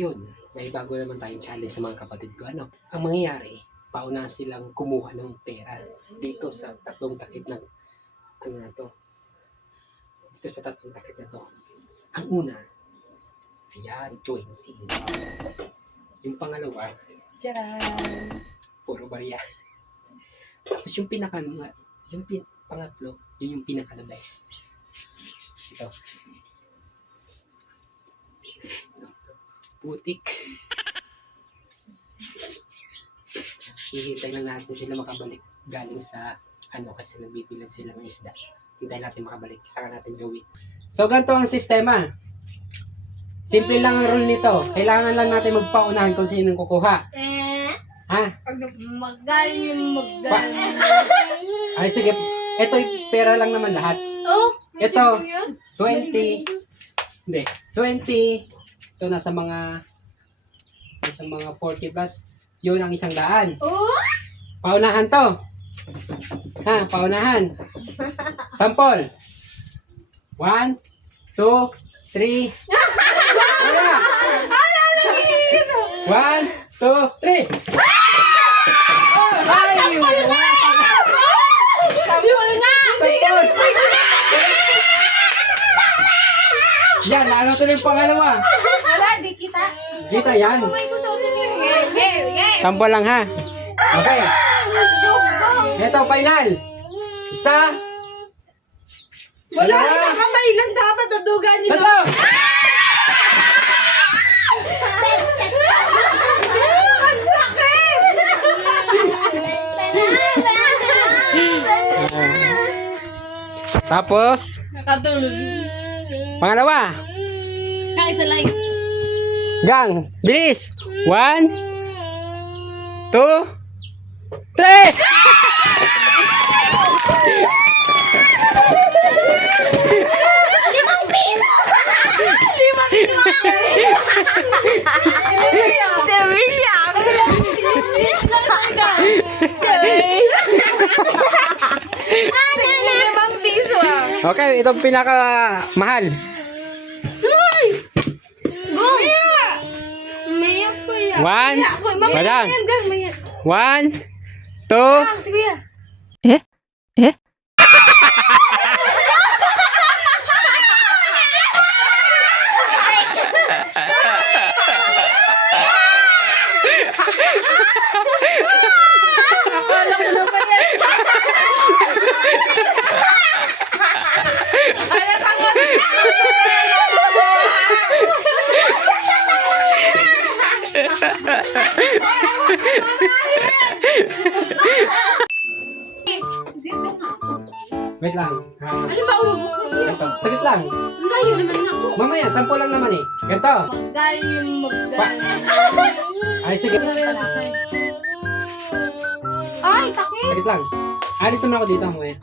Ngayon, may bago naman tayong challenge sa mga kapatid ko. Ano? Ang mangyayari, pauna silang kumuha ng pera dito sa tatlong takip ng ano na to. Dito sa tatlong takip na to. Ang una, ayan, 20. Yung pangalawa, tcharan! Puro barya. Tapos yung pangatlo, yun yung pinaka-the best. Ito. Putik. Hihintay lang natin sila makabalik galing sa kasi nagbibilan sila ng isda. Hintay natin makabalik. Saka natin gawin. So, ganito ang sistema. Simple lang ang rule nito. Kailangan lang natin magpaunahan kung sino kukuha. Ha? Magaling. Ay, sige. Ito pera lang naman lahat. Oh, Ito, 20. Hindi. 20. Ito nasa mga 40 plus. Yun ang 100. Oh! Paunahan to. Ha, paunahan. Sample. 1, 2, 3. Wala. 1, 2, 3. Sample. Yan, ano tuloy yung pangalawa? Wala, di kita. Dito, yan. Kumay ko sa utin yun. Sample lang ha. Okay. Ito, final. Isa. Wala, dalawa, kamay lang dapat nadugan nyo. tatlo. Ang sakit! Tapos, Nakatulog. pangalawa. Kaisa lang. Gang, bilis. 1, 2, 3. ¡5 piso! 5 piso! Teresa! Fish lang talaga! Teresa! 5 piso ah! Okay, itong pinaka mahal. Go! Mayak ko yan! 1, madang. Mayak! 1, 2, Si Kuya! Akala ko na ba yan? Kaya tangan! wait lang. Ano ba umubo? Ito, saglit lang. Layo naman ako. Mamaya, 10 lang naman eh. Ganito. Magaling. Ay, sige. Ay, takit! Saglit lang. Alis naman ako dito, mamaya.